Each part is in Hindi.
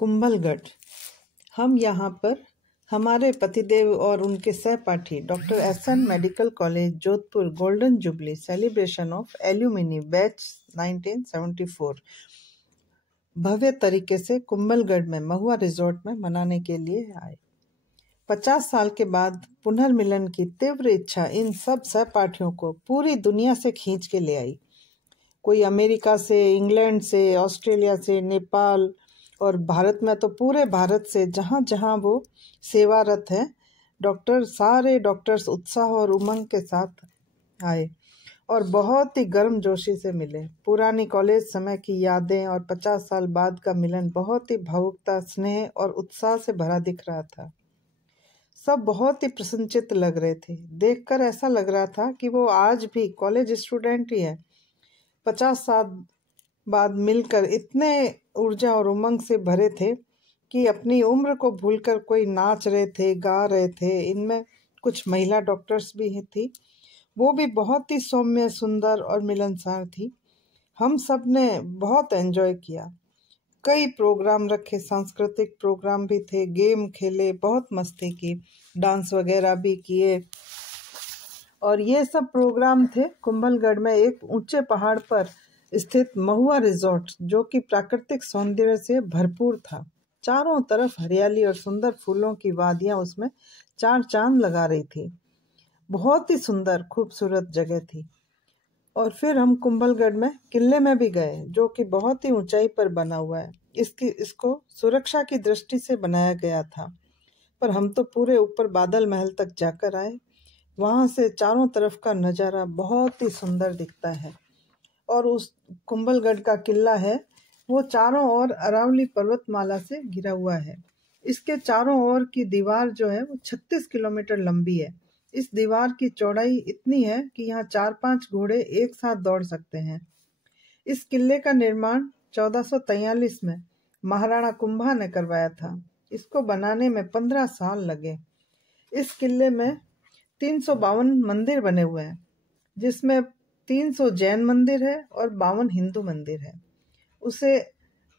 कुंभलगढ़। हम यहाँ पर हमारे पतिदेव और उनके सहपाठी doctor SN medical college Jodhpur golden jubilee celebration of alumni batch 1974 भव्य तरीके से कुंभलगढ़ में महुआ रिजॉर्ट में मनाने के लिए आए। 50 साल के बाद पुनर्मिलन की तीव्र इच्छा इन सब सहपाठियों को पूरी दुनिया से खींच के ले आई। कोई अमेरिका से, इंग्लैंड से, ऑस्ट्रेलिया से, नेपाल और भारत में तो पूरे भारत से जहाँ जहाँ वो सेवारत है सारे डॉक्टर्स उत्साह और उमंग के साथ आए और बहुत ही गर्मजोशी से मिले। पुरानी कॉलेज समय की यादें और 50 साल बाद का मिलन बहुत ही भावुकता, स्नेह और उत्साह से भरा दिख रहा था। सब बहुत ही प्रसन्नचित्त लग रहे थे। देखकर ऐसा लग रहा था कि वो आज भी कॉलेज स्टूडेंट ही है। 50 साल बाद मिलकर इतने ऊर्जा और उमंग से भरे थे कि अपनी उम्र को भूलकर कोई नाच रहे थे, गा रहे थे। इनमें कुछ महिला डॉक्टर्स भी थी, वो भी बहुत ही सौम्य, सुंदर और मिलनसार थी। हम सब ने बहुत एंजॉय किया। कई प्रोग्राम रखे, सांस्कृतिक प्रोग्राम भी थे, गेम खेले, बहुत मस्ती की, डांस वगैरह भी किए। और ये सब प्रोग्राम थे कुंभलगढ़ में एक ऊंचे पहाड़ पर स्थित महुआ रिजॉर्ट, जो कि प्राकृतिक सौंदर्य से भरपूर था। चारों तरफ हरियाली और सुंदर फूलों की वादियां उसमें चार चांद लगा रही थी। बहुत ही सुंदर खूबसूरत जगह थी। और फिर हम कुंभलगढ़ में किले में भी गए, जो कि बहुत ही ऊंचाई पर बना हुआ है। इसको सुरक्षा की दृष्टि से बनाया गया था, पर हम तो पूरे ऊपर बादल महल तक जाकर आए। वहां से चारों तरफ का नज़ारा बहुत ही सुंदर दिखता है। और उस कुंभलगढ़ का किला है वो चारों ओर अरावली पर्वतमाला से घिरा हुआ है। इसके चारों ओर की दीवार जो है वो 36 किलोमीटर लंबी है। इस दीवार की चौड़ाई इतनी है कि यहाँ 4-5 घोड़े एक साथ दौड़ सकते हैं। इस किले का निर्माण 1443 में महाराणा कुंभा ने करवाया था। इसको बनाने में 15 साल लगे। इस किले में 352 मंदिर बने हुए हैं, जिसमें 300 जैन मंदिर है और 52 हिंदू मंदिर है। उसे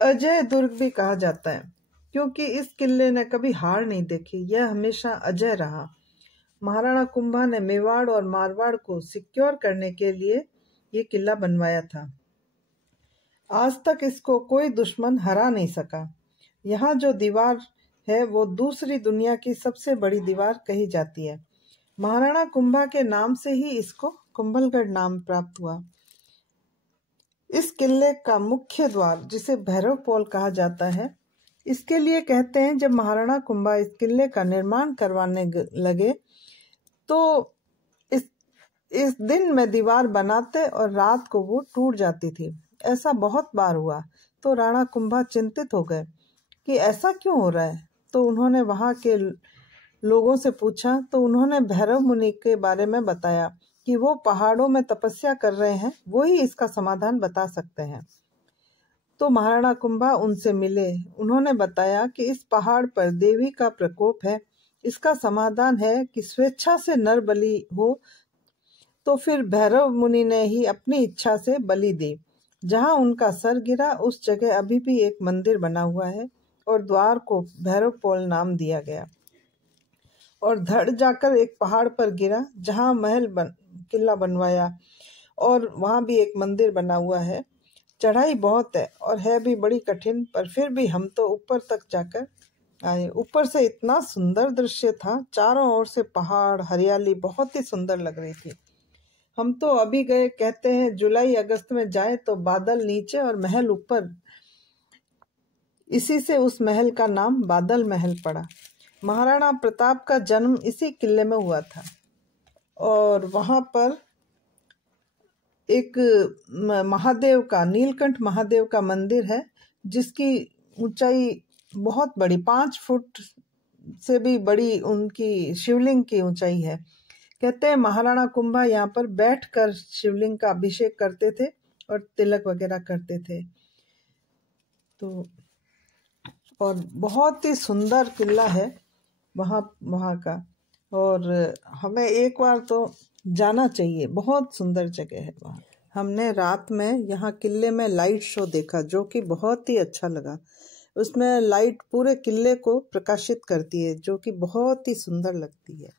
अजय दुर्ग भी कहा जाता है, क्योंकि इस किले ने कभी हार नहीं देखी। यह हमेशा अजय रहा। महाराणा कुंभा ने मेवाड़ और मारवाड़ को सिक्योर करने के लिए ये किला बनवाया था। आज तक इसको कोई दुश्मन हरा नहीं सका। यहाँ जो दीवार है वो दूसरी दुनिया की सबसे बड़ी दीवार कही जाती है। महाराणा कुंभा के नाम से ही इसको कुंभलगढ़ नाम प्राप्त हुआ। इस किले का मुख्य द्वार, जिसे भैरव पोल कहा जाता है, इसके लिए कहते हैं जब महाराणा कुंभा इस किले का निर्माण करवाने लगे तो इस दिन में दीवार बनाते और रात को वो टूट जाती थी। ऐसा बहुत बार हुआ तो राणा कुंभा चिंतित हो गए कि ऐसा क्यों हो रहा है। तो उन्होंने वहां के लोगों से पूछा तो उन्होंने भैरव मुनि के बारे में बताया कि वो पहाड़ों में तपस्या कर रहे हैं, वो ही इसका समाधान बता सकते हैं। तो महाराणा कुंभा उनसे मिले। उन्होंने बताया कि इस पहाड़ पर देवी का प्रकोप है। इसका समाधान है कि स्वेच्छा से नर बलि हो। तो फिर भैरव मुनि ने ही अपनी इच्छा से बलि दी। जहां उनका सर गिरा उस जगह अभी भी एक मंदिर बना हुआ है और द्वार को भैरव पोल नाम दिया गया। और धड़ जाकर एक पहाड़ पर गिरा जहां किला बनवाया और वहां भी एक मंदिर बना हुआ है। चढ़ाई बहुत है और है भी बड़ी कठिन, पर फिर भी हम तो ऊपर तक जाकर आए। ऊपर से इतना सुंदर दृश्य था, चारों ओर से पहाड़, हरियाली बहुत ही सुंदर लग रही थी। हम तो अभी गए, कहते हैं जुलाई अगस्त में जाए तो बादल नीचे और महल ऊपर। इसी से उस महल का नाम बादल महल पड़ा। महाराणा प्रताप का जन्म इसी किले में हुआ था। और वहां पर एक महादेव का, नीलकंठ महादेव का मंदिर है, जिसकी ऊंचाई बहुत बड़ी, 5 फुट से भी बड़ी उनकी शिवलिंग की ऊंचाई है। कहते हैं महाराणा कुंभा यहाँ पर बैठकर शिवलिंग का अभिषेक करते थे और तिलक वगैरह करते थे। तो और बहुत ही सुंदर किला है वहाँ का, और हमें एक बार तो जाना चाहिए। बहुत सुंदर जगह है वहाँ। हमने रात में यहाँ किले में लाइट शो देखा, जो कि बहुत ही अच्छा लगा। उसमें लाइट पूरे किले को प्रकाशित करती है, जो कि बहुत ही सुंदर लगती है।